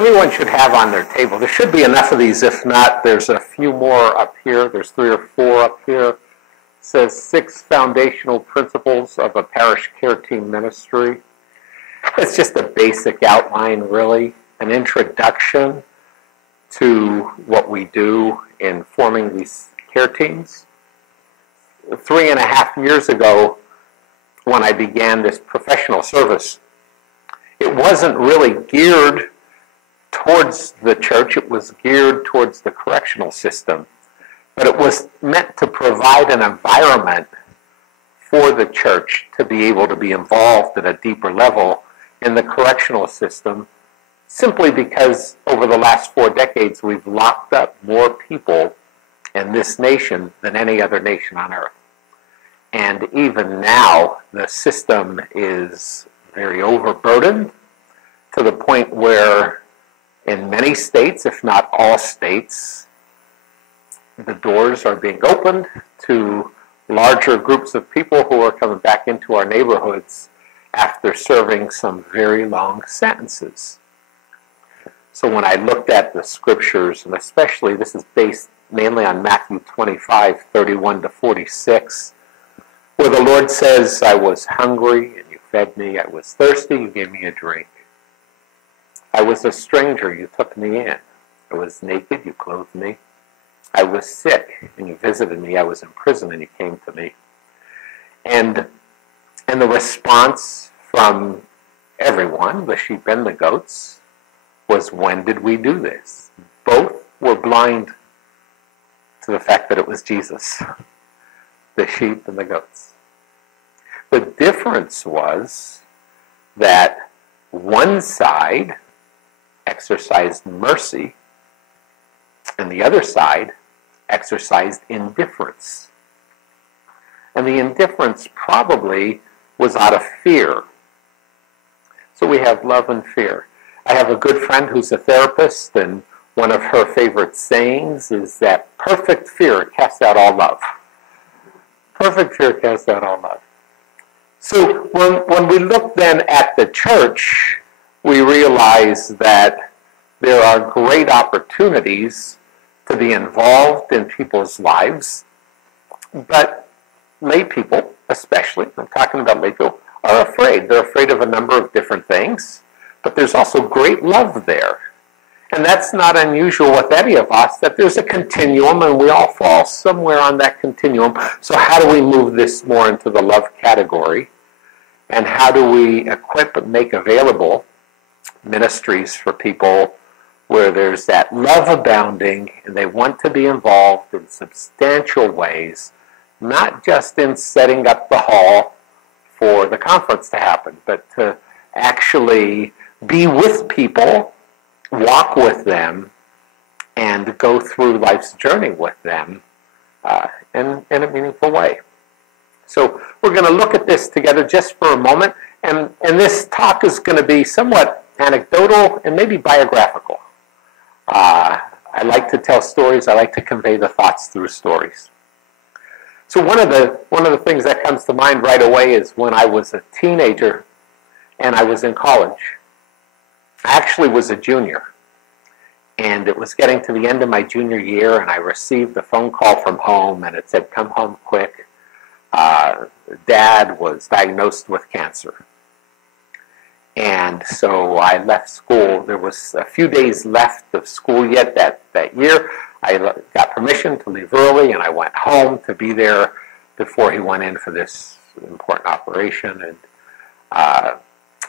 everyone should have on their table. There should be enough of these. If not, there's a few more up here. There's 3 or 4 up here. It says 6 foundational principles of a parish care team ministry. It's just a basic outline, really, an introduction to what we do in forming these care teams. 3.5 years ago, when I began this professional service, it wasn't really geared towards the church. It was geared towards the correctional system. But it was meant to provide an environment for the church to be able to be involved at a deeper level in the correctional system, simply because over the last 4 decades we've locked up more people in this nation than any other nation on earth. And even now, the system is very overburdened to the point where in many states, if not all states, the doors are being opened to larger groups of people who are coming back into our neighborhoods after serving some very long sentences. So when I looked at the scriptures, and especially this is based mainly on Matthew 25, 31 to 46, where the Lord says, I was hungry and you fed me, I was thirsty, you gave me a drink. I was a stranger, you took me in. I was naked, you clothed me. I was sick and you visited me. I was in prison and you came to me. And the response from everyone, the sheep and the goats, was, when did we do this? Both were blind to the fact that it was Jesus, the sheep and the goats. The difference was that one side exercised mercy and the other side exercised indifference. And the indifference probably was out of fear. So we have love and fear. I have a good friend who's a therapist, and one of her favorite sayings is that perfect fear casts out all love. Perfect fear casts out all love. So when we look then at the church, we realize that there are great opportunities to be involved in people's lives, but lay people, especially, I'm talking about lay people, are afraid. They're afraid of a number of different things, but there's also great love there. And that's not unusual with any of us, that there's a continuum and we all fall somewhere on that continuum. So how do we move this more into the love category? And how do we equip and make available ministries for people where there's that love abounding and they want to be involved in substantial ways, not just in setting up the hall for the conference to happen, but to actually be with people, walk with them, and go through life's journey with them in a meaningful way. So we're going to look at this together just for a moment, and this talk is going to be somewhat anecdotal and maybe biographical. I like to tell stories. I like to convey the thoughts through stories. So one of the things that comes to mind right away is when I was a teenager and I was in college. I actually was a junior, and it was getting to the end of my junior year, and I received a phone call from home, and it said, "Come home quick. Dad was diagnosed with cancer." And so I left school. There was a few days left of school yet that year. I got permission to leave early, and I went home to be there before he went in for this important operation. And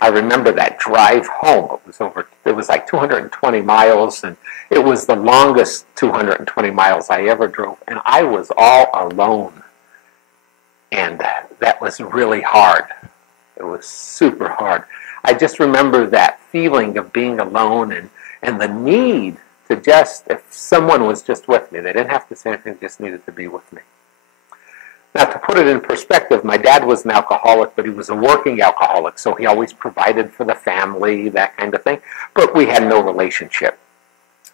I remember that drive home. It was like 220 miles, and it was the longest 220 miles I ever drove. And I was all alone. And that was really hard. It was super hard. I just remember that feeling of being alone and the need to just, if someone was just with me, they didn't have to say anything, just needed to be with me. Now, to put it in perspective, my dad was an alcoholic, but he was a working alcoholic, so he always provided for the family, that kind of thing. But we had no relationship.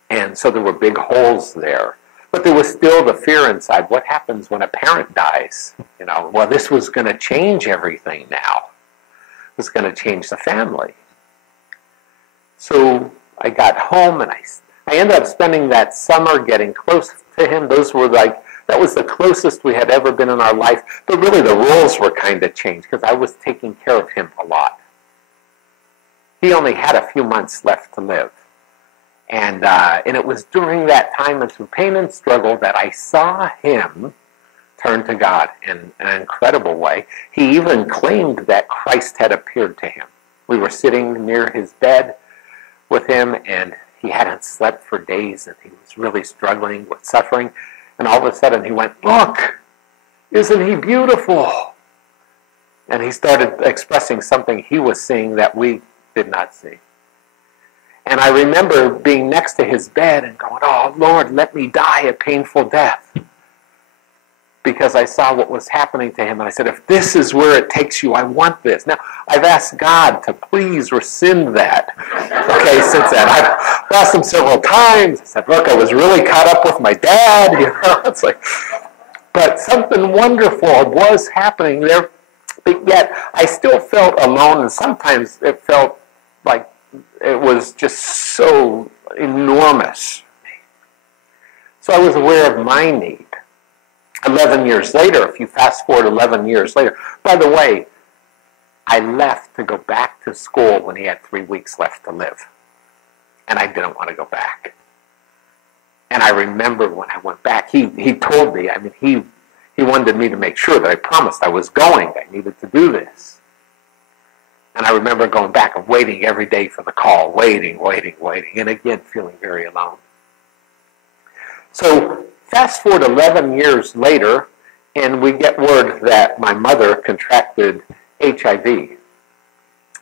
And so there were big holes there. But there was still the fear inside. What happens when a parent dies? Well, this was going to change everything now. It was going to change the family. So I got home, and I ended up spending that summer getting close to him. That was the closest we had ever been in our life. But really the roles were kind of changed because I was taking care of him a lot. He only had a few months left to live. And it was during that time and through pain and struggle that I saw him turn to God in an incredible way. He even claimed that Christ had appeared to him. We were sitting near his bed with him, and he hadn't slept for days, and he was really struggling with suffering. And all of a sudden he went, "Look, isn't he beautiful?" And he started expressing something he was seeing that we did not see. And I remember being next to his bed and going, "Oh, Lord, let me die a painful death." Because I saw what was happening to him. And I said, if this is where it takes you, I want this. Now, I've asked God to please rescind that. Okay, since then. I've asked him several times. I said, look, I was really caught up with my dad. It's like, but something wonderful was happening there. But yet, I still felt alone. And sometimes it felt like it was just so enormous. So I was aware of my need. 11 years later, if you fast forward 11 years later, by the way, I left to go back to school when he had 3 weeks left to live. And I didn't want to go back. And I remember when I went back, he told me, he wanted me to make sure that I promised I was going. I needed to do this. And I remember going back and waiting every day for the call, waiting, and again feeling very alone. So fast forward 11 years later, and we get word that my mother contracted HIV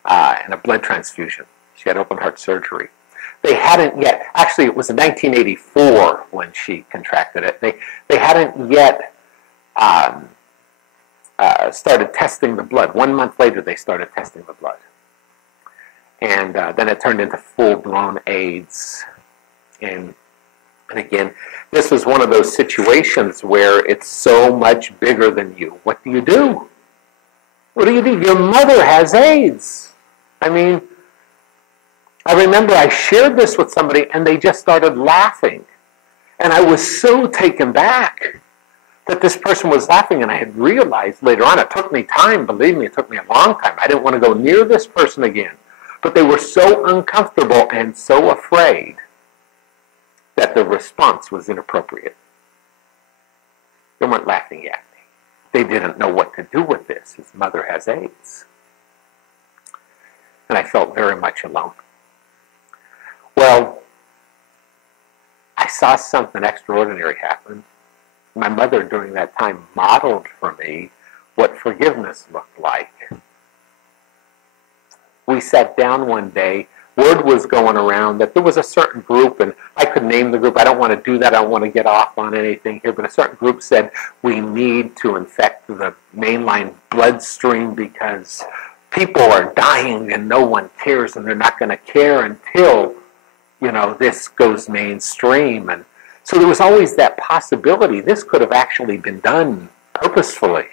and a blood transfusion. She had open heart surgery. They hadn't yet, actually it was in 1984 when she contracted it. They hadn't yet started testing the blood. 1 month later they started testing the blood. And then it turned into full-blown AIDS. And again, this was one of those situations where it's so much bigger than you. What do you do? What do you do? Your mother has AIDS. I remember I shared this with somebody and they just started laughing. And I was so taken back that this person was laughing, and I had realized later on, it took me time, believe me, it took me a long time. I didn't want to go near this person again. But they were so uncomfortable and so afraid that the response was inappropriate. They weren't laughing at me. They didn't know what to do with this. His mother has AIDS. And I felt very much alone. Well, I saw something extraordinary happen. My mother, during that time, modeled for me what forgiveness looked like. We sat down one day. Word was going around that there was a certain group, and I could name the group. I don't want to do that. I don't want to get off on anything here, but a certain group said we need to infect the mainline bloodstream because people are dying and no one cares, and they're not going to care until, this goes mainstream. And so there was always that possibility. This could have actually been done purposefully.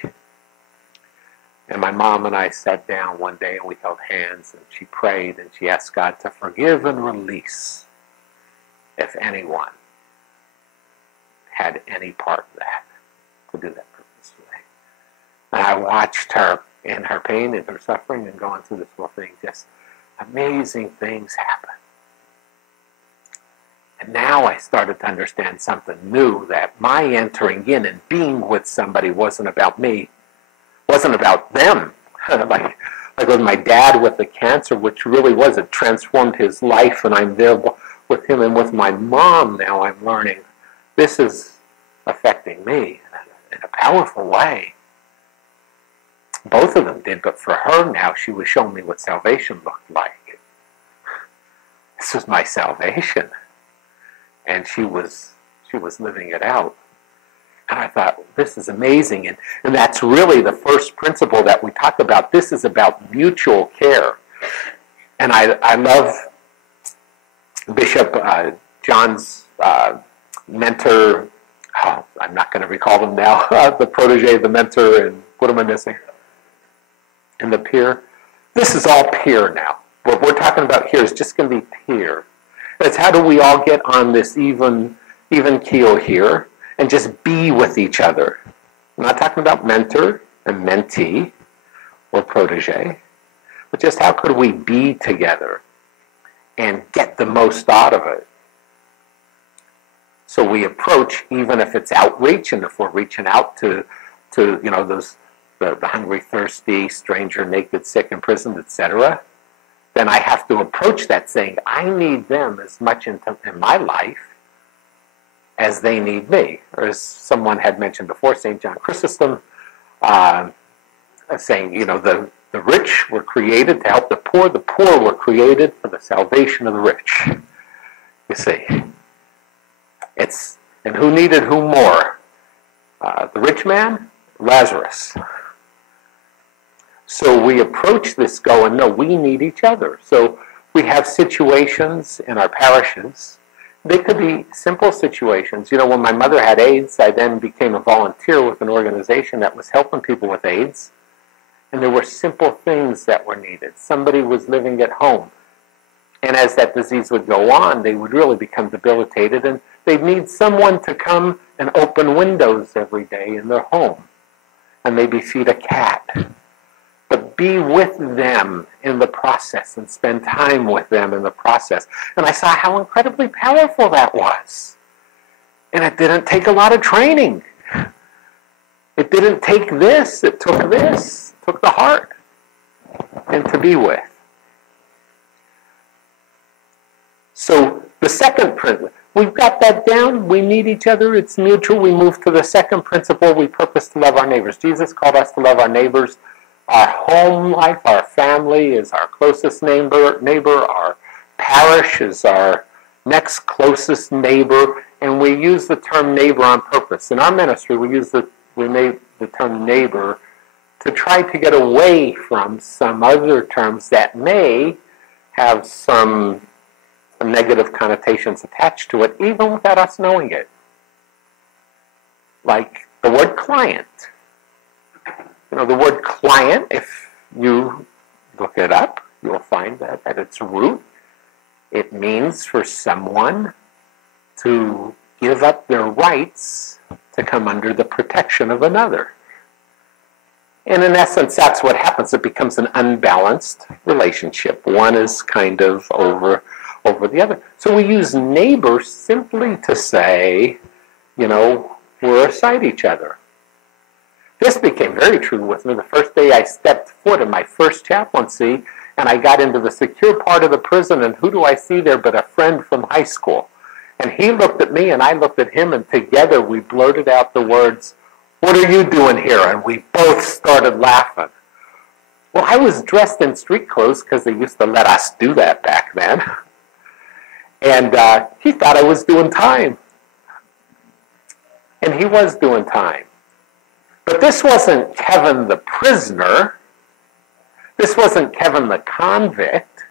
And my mom and I sat down one day and we held hands and she prayed and she asked God to forgive and release if anyone had any part in that, to do that purposefully. And I watched her in her pain and her suffering and going through this whole thing. Just amazing things happen. And now I started to understand something new, that my entering in and being with somebody wasn't about me. Wasn't about them. like with my dad with the cancer, which really was, it transformed his life, and I'm there with him. And with my mom now, I'm learning this is affecting me in a powerful way. Both of them did, but for her now, she was showing me what salvation looked like. This was my salvation, and she was living it out. And I thought, this is amazing. And that's really the first principle that we talk about. This is about mutual care. And I love Bishop John's mentor. Oh, I'm not going to recall them now. The protege, the mentor, and what am I missing? And the peer. This is all peer now. What we're talking about here is just going to be peer. It's how do we all get on this even keel here and just be with each other. I'm not talking about mentor and mentee or protege, but just how could we be together and get the most out of it. So we approach, even if it's outreach, and if we're reaching out to those the hungry, thirsty, stranger, naked, sick, imprisoned, etc., then I have to approach that saying, I need them as much in my life as they need me. Or as someone had mentioned before, St. John Chrysostom, saying, the rich were created to help the poor were created for the salvation of the rich. You see. And who needed whom more? The rich man, Lazarus. So we approach this going, no, we need each other. So we have situations in our parishes. They could be simple situations. When my mother had AIDS, I then became a volunteer with an organization that was helping people with AIDS. And there were simple things that were needed. Somebody was living at home. And as that disease would go on, they would really become debilitated. And they'd need someone to come and open windows every day in their home. And maybe feed a cat. But be with them in the process and spend time with them in the process. And I saw how incredibly powerful that was. And it didn't take a lot of training. It didn't take this. It took this. It took the heart. And to be with. So the second principle, we've got that down. We need each other. It's mutual. We move to the second principle. We purpose to love our neighbors. Jesus called us to love our neighbors. Our home life, our family is our closest neighbor. Our parish is our next closest neighbor. And we use the term neighbor on purpose. In our ministry, we made the term neighbor to try to get away from some other terms that may have some negative connotations attached to it, even without us knowing it. Like the word client. The word client, if you look it up, you'll find that at its root, it means for someone to give up their rights to come under the protection of another. And in essence, that's what happens. It becomes an unbalanced relationship. One is kind of over the other. So we use neighbor simply to say, we're beside each other. This became very true with me the first day I stepped foot in my first chaplaincy, and I got into the secure part of the prison, and who do I see there but a friend from high school? And he looked at me, and I looked at him, and together we blurted out the words, "What are you doing here?" And we both started laughing. Well, I was dressed in street clothes because they used to let us do that back then. And he thought I was doing time. And he was doing time. But this wasn't Kevin the prisoner. This wasn't Kevin the convict.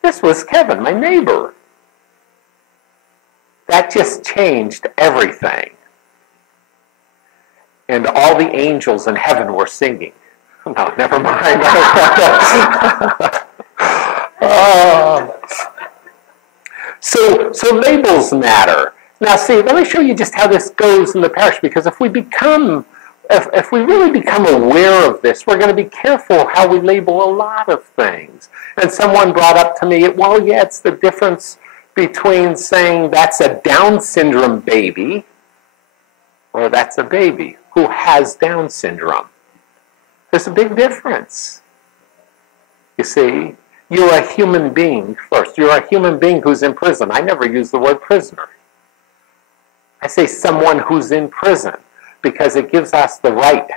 This was Kevin, my neighbor. That just changed everything. And all the angels in heaven were singing. No, never mind. So labels matter. Now see, let me show you just how this goes in the parish, because if we really become aware of this, we're going to be careful how we label a lot of things. And someone brought up to me, well, yeah, it's the difference between saying that's a Down syndrome baby or that's a baby who has Down syndrome. There's a big difference. You see, you're a human being first. You're a human being who's in prison. I never use the word prisoner. I say someone who's in prison, because it gives us the right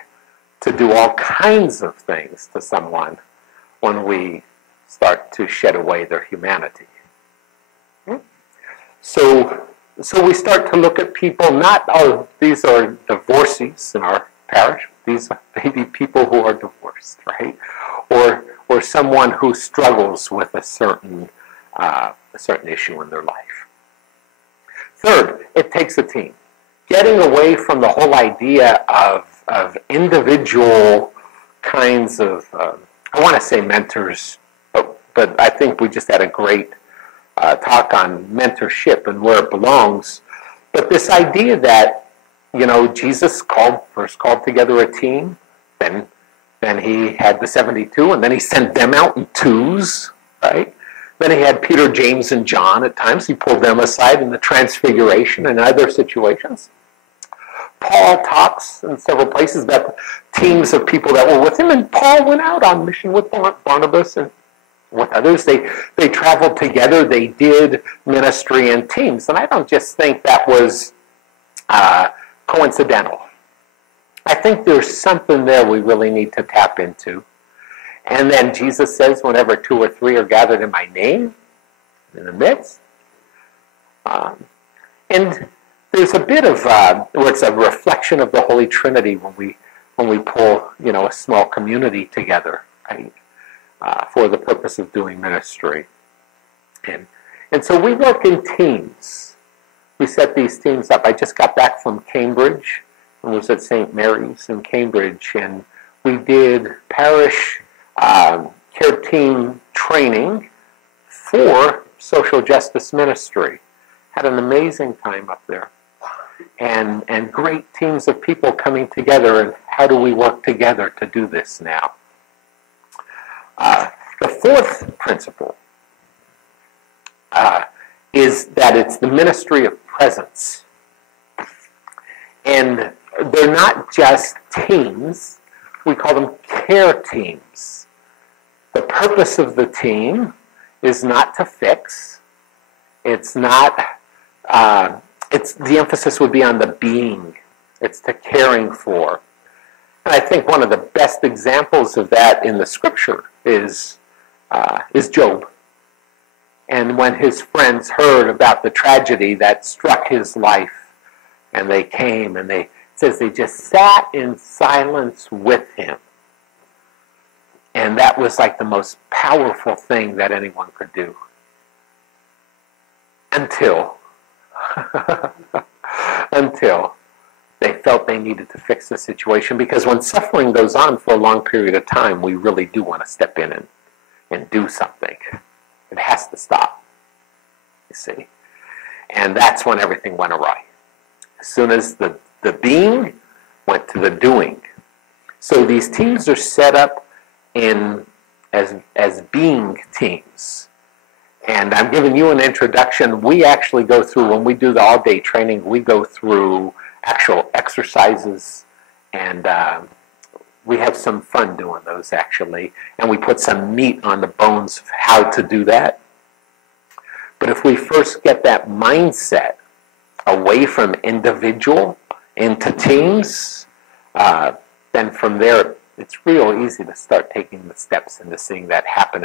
to do all kinds of things to someone when we start to shed away their humanity. So we start to look at people, not, oh, these are divorcees in our parish. These are maybe people who are divorced, right? Or someone who struggles with a certain issue in their life. Third, it takes a team. Getting away from the whole idea of individual kinds of, I want to say mentors, but I think we just had a great talk on mentorship and where it belongs. But this idea that, Jesus first called together a team, then he had the 72, and then he sent them out in twos, right? Then he had Peter, James, and John at times. He pulled them aside in the Transfiguration and other situations. Paul talks in several places about teams of people that were with him, and Paul went out on mission with Barnabas and with others. They traveled together. They did ministry in teams. And I don't just think that was coincidental. I think there's something there we really need to tap into. And then Jesus says, whenever 2 or 3 are gathered in my name, in the midst. And there's a bit of, it's a reflection of the Holy Trinity when we pull, a small community together, right? For the purpose of doing ministry. And so we work in teams. We set these teams up. I just got back from Cambridge and was at St. Mary's in Cambridge, and we did Parish Care Team training for social justice ministry. Had an amazing time up there. And great teams of people coming together, and how do we work together to do this now? The fourth principle is that it's the ministry of presence. And they're not just teams, we call them care teams. The purpose of the team is not to fix, it's not, the emphasis would be on the being, it's the caring for. And I think one of the best examples of that in the scripture is Job. And when his friends heard about the tragedy that struck his life, and they came, and it says they just sat in silence with him. And that was like the most powerful thing that anyone could do. Until they felt they needed to fix the situation. Because when suffering goes on for a long period of time, we really do want to step in and do something. It has to stop, you see. And that's when everything went awry. As soon as the being went to the doing. So these teams are set up as being teams. And I'm giving you an introduction. We actually go through, when we do the all-day training, we go through actual exercises, and we have some fun doing those, actually. And we put some meat on the bones of how to do that. But if we first get that mindset away from individual into teams, then from there, it's real easy to start taking the steps into seeing that happen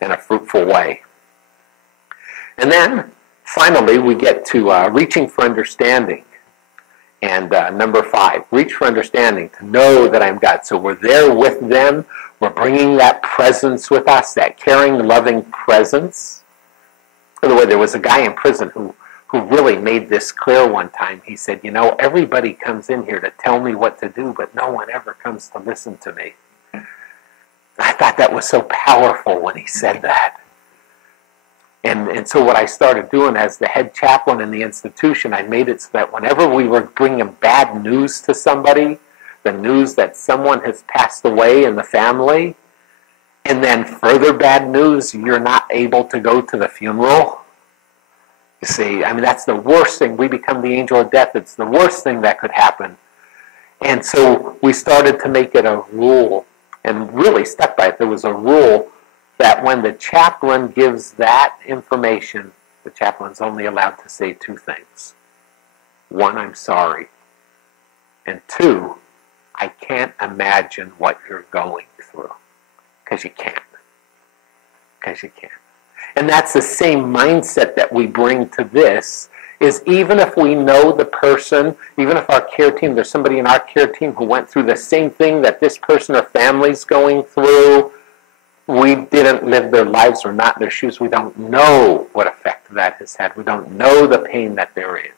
in a fruitful way. And then, finally, we get to reaching for understanding. And number 5, reach for understanding, to know that I'm God. So we're there with them. We're bringing that presence with us, that caring, loving presence. By the way, there was a guy in prison who really made this clear one time. He said, everybody comes in here to tell me what to do, but no one ever comes to listen to me. I thought that was so powerful when he said that. And so what I started doing as the head chaplain in the institution, I made it so that whenever we were bringing bad news to somebody, the news that someone has passed away in the family, and then further bad news, you're not able to go to the funeral. You see, that's the worst thing. We become the angel of death. It's the worst thing that could happen. And so we started to make it a rule, and really stuck by it. There was a rule that when the chaplain gives that information, the chaplain's only allowed to say 2 things. 1, I'm sorry. And 2, I can't imagine what you're going through. Because you can't. Because you can't. And that's the same mindset that we bring to this, is even if we know the person, even if our care team, there's somebody in our care team who went through the same thing that this person or family's going through, we didn't live their lives or not in their shoes. We don't know what effect that has had. We don't know the pain that they're in.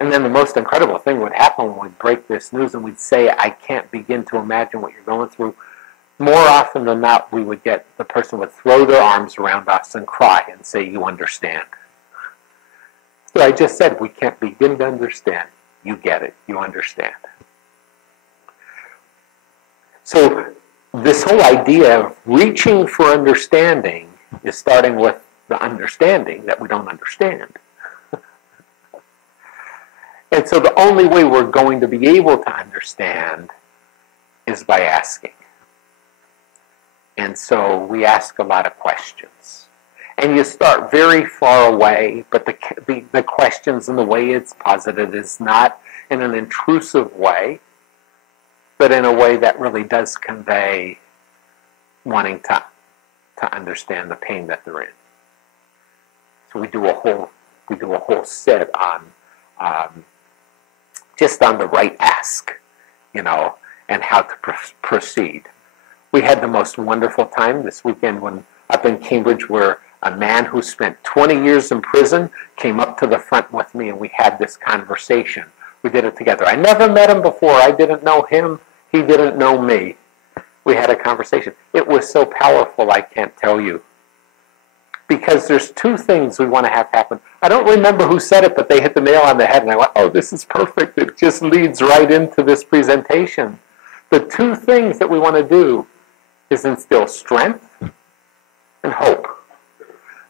And then the most incredible thing would happen when we break this news and we'd say, I can't begin to imagine what you're going through. more often than not, we would get the person would throw their arms around us and cry and say, "You understand." So I just said, we can't begin to understand. You get it. You understand. So this whole idea of reaching for understanding is starting with the understanding that we don't understand. And so the only way we're going to be able to understand is by asking. And so we ask a lot of questions. And you start very far away, but the questions and the way it's posited is not in an intrusive way, but in a way that really does convey wanting to understand the pain that they're in. So we do a whole set on just on the right ask, and how to proceed. We had the most wonderful time this weekend when up in Cambridge, where a man who spent 20 years in prison came up to the front with me, and we had this conversation. We did it together. I never met him before. I didn't know him. He didn't know me. We had a conversation. It was so powerful, I can't tell you. Because there's two things we want to have happen. I don't remember who said it, but they hit the nail on the head, and I went, oh, this is perfect. It just leads right into this presentation. The two things that we want to do is instill strength and hope.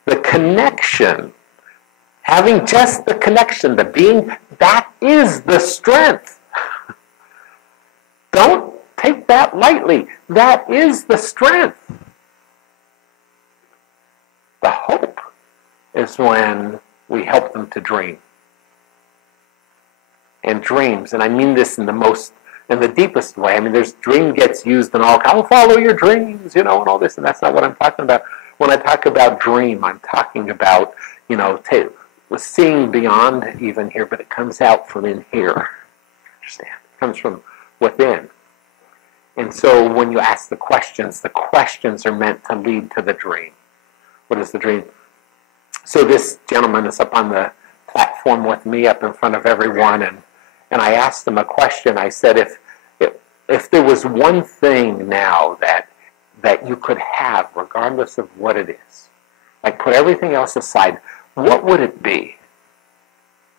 The connection, having just the connection, the being, that is the strength. Don't take that lightly. That is the strength. The hope is when we help them to dream. And dreams, and I mean this in the deepest way. I mean, dream gets used in all, I'll follow your dreams, and all this, and that's not what I'm talking about. When I talk about dream, I'm talking about, seeing beyond even here, but it comes out from in here. Understand? It comes from within. And so when you ask the questions are meant to lead to the dream. What is the dream? So this gentleman is up on the platform with me up in front of everyone, and I asked him a question. I said, if there was one thing now that you could have, regardless of what it is, like put everything else aside, what would it be?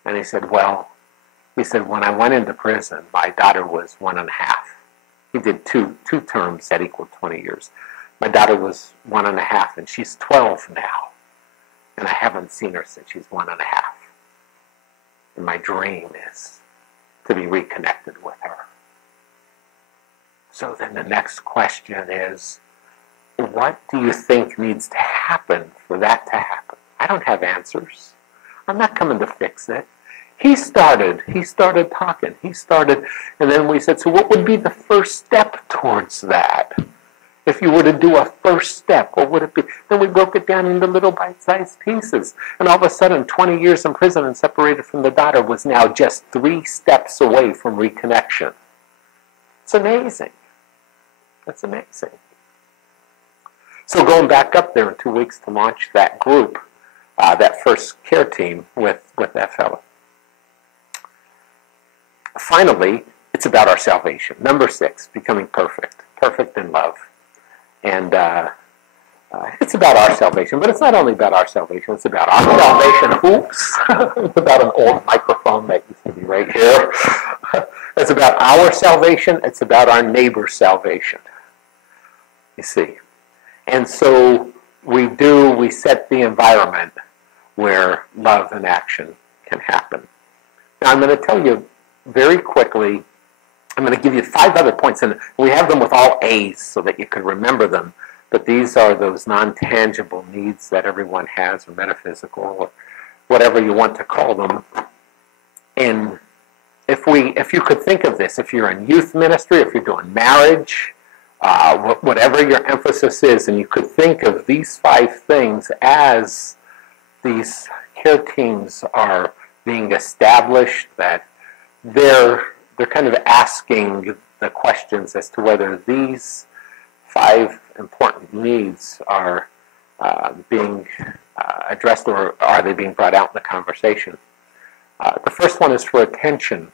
And he said, when I went into prison, my daughter was 1.5. He did two terms that equaled 20 years. My daughter was 1.5, and she's 12 now. And I haven't seen her since she's 1.5. And my dream is to be reconnected with her. So then the next question is, what do you think needs to happen for that to happen? I don't have answers. I'm not coming to fix it. He started talking. And then we said, so what would be the first step towards that? If you were to do a first step, what would it be? Then we broke it down into little bite-sized pieces. And all of a sudden, 20 years in prison and separated from the daughter was now just 3 steps away from reconnection. It's amazing. That's amazing. So going back up there in 2 weeks to launch that group, that first care team with that fellow. Finally, it's about our salvation. Number 6, becoming perfect. Perfect in love. And it's about our salvation, but it's not only about our salvation, it's about our salvation. Oops. It's about an old microphone that used to be right here. It's about our salvation, it's about our neighbor's salvation. You see. And so we set the environment where love and action can happen. Now I'm going to tell you very quickly, I'm going to give you 5 other points, and we have them with all A's so that you can remember them. But these are those non-tangible needs that everyone has, or metaphysical, or whatever you want to call them. And if you could think of this, if you're in youth ministry, if you're doing marriage, whatever your emphasis is, and you could think of these 5 things as these care teams are being established, that they're kind of asking the questions as to whether these 5 important needs are being addressed, or are they being brought out in the conversation. The first one is for attention.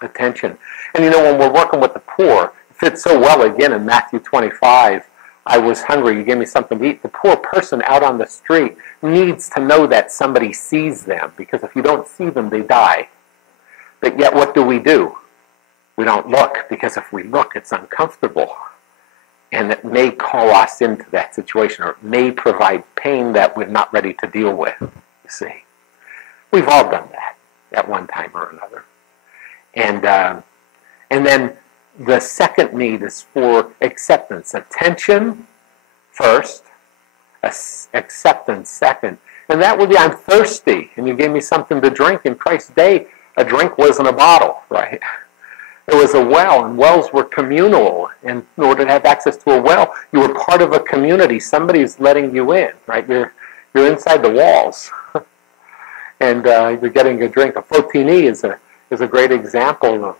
Attention. And when we're working with the poor, fits so well again in Matthew 25. I was hungry, you gave me something to eat. The poor person out on the street needs to know that somebody sees them, because if you don't see them, they die. But yet what do? We don't look, because if we look, it's uncomfortable. And it may call us into that situation, or it may provide pain that we're not ready to deal with, you see. We've all done that at one time or another. And then the second need is for acceptance. Attention first, acceptance second. And that would be, I'm thirsty, and you gave me something to drink. In Christ's day, a drink wasn't a bottle, right? It was a well, and wells were communal. And in order to have access to a well, you were part of a community. Somebody's letting you in, right? You're inside the walls, and you're getting a drink. A flotini is a great example of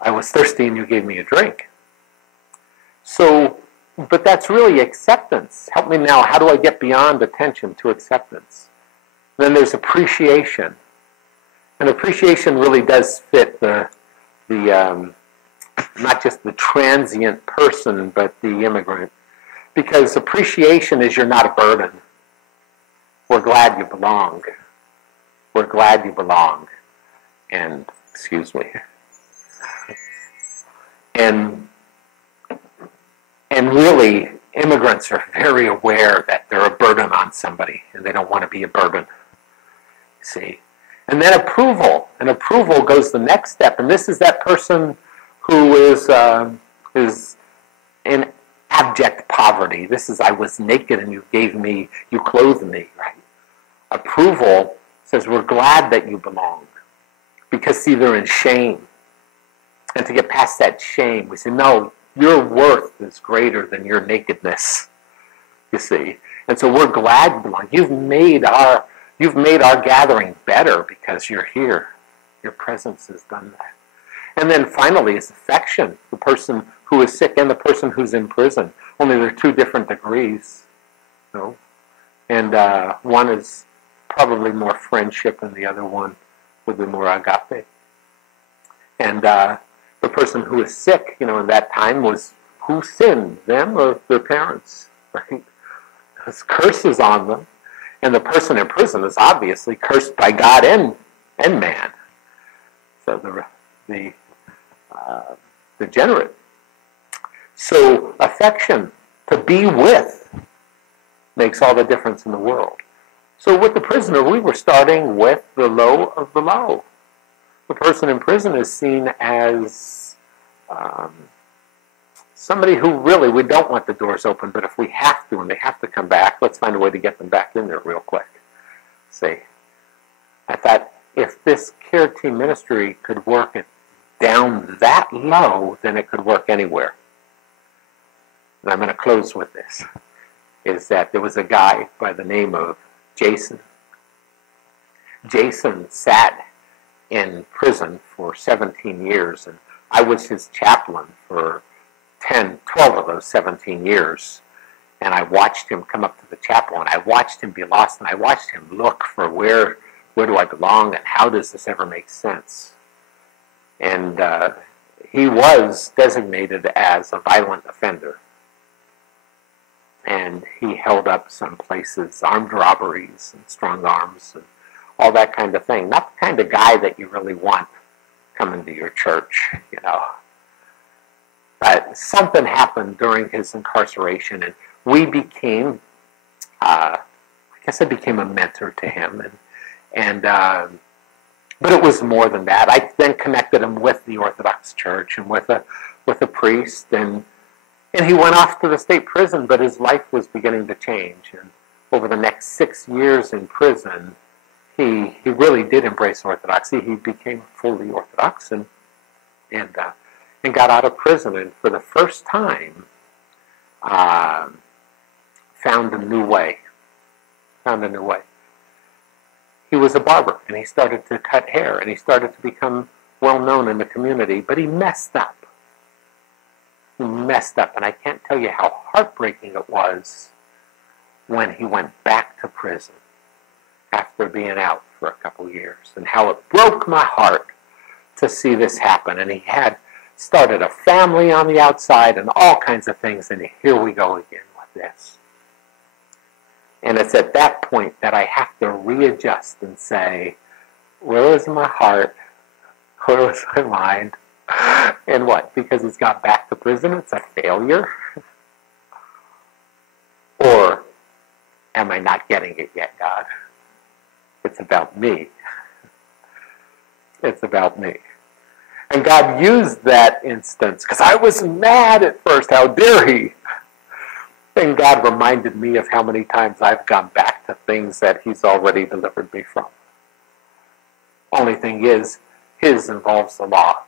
I was thirsty and you gave me a drink. So, but that's really acceptance. Help me now. How do I get beyond attention to acceptance? Then there's appreciation. And appreciation really does fit the not just the transient person, but the immigrant. Because appreciation is you're not a burden. We're glad you belong. We're glad you belong. And, excuse me. And really, immigrants are very aware that they're a burden on somebody, and they don't want to be a burden. See? And then approval. And approval goes the next step. And this is that person who is in abject poverty. This is, I was naked and you clothed me, right? Approval says, we're glad that you belong. Because, see, they're in shame. And to get past that shame, we say, no, your worth is greater than your nakedness, you see. And so we're glad you belong. You've made our gathering better because you're here. Your presence has done that. And then finally is affection, the person who is sick and the person who's in prison. Only they're two different degrees. You know? And one is probably more friendship and the other one would be more agape. And the person who is sick, in that time was who sinned, them or their parents, right? There's curses on them. And the person in prison is obviously cursed by God and man. So the degenerate. So affection, to be with, makes all the difference in the world. So with the prisoner, we were starting with the low of the low. The person in prison is seen as somebody who really, we don't want the doors open, but if we have to and they have to come back, let's find a way to get them back in there real quick. See, I thought if this care team ministry could work it down that low, then it could work anywhere. And I'm going to close with this, is that there was a guy by the name of Jason. Jason sat in prison for 17 years, and I was his chaplain for 12 of those 17 years. And I watched him come up to the chapel, and I watched him be lost, and I watched him look for where do I belong, and how does this ever make sense? And he was designated as a violent offender. And he held up some places, armed robberies and strong arms and all that kind of thing. Not the kind of guy that you really want coming to your church, But something happened during his incarceration, and we became, I guess I became a mentor to him. But it was more than that. I then connected him with the Orthodox Church and with a priest, and he went off to the state prison, but his life was beginning to change. And over the next 6 years in prison, he really did embrace Orthodoxy. He became fully Orthodox and got out of prison, and for the first time found a new way. He was a barber, and he started to cut hair, and he started to become well known in the community, but he messed up. And I can't tell you how heartbreaking it was when he went back to prison after being out for a couple years, and how it broke my heart to see this happen. And he had started a family on the outside and all kinds of things. And here we go again with this. And it's at that point that I have to readjust and say, where is my heart? Where is my mind? And what? Because he's gone back to prison, it's a failure? Or am I not getting it yet, God? It's about me. It's about me. And God used that instance, because I was mad at first. How dare he? And God reminded me of how many times I've gone back to things that he's already delivered me from. Only thing is, his involves the law.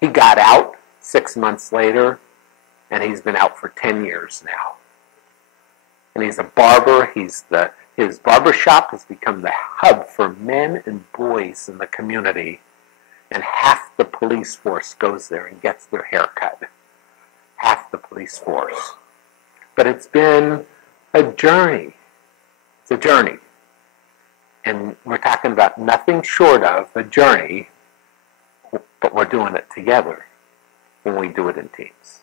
He got out 6 months later, and he's been out for 10 years now. And he's a barber. His barber shop has become the hub for men and boys in the community. And half the police force goes there and gets their hair cut. Half the police force. But it's been a journey. It's a journey. And we're talking about nothing short of a journey, but we're doing it together when we do it in teams.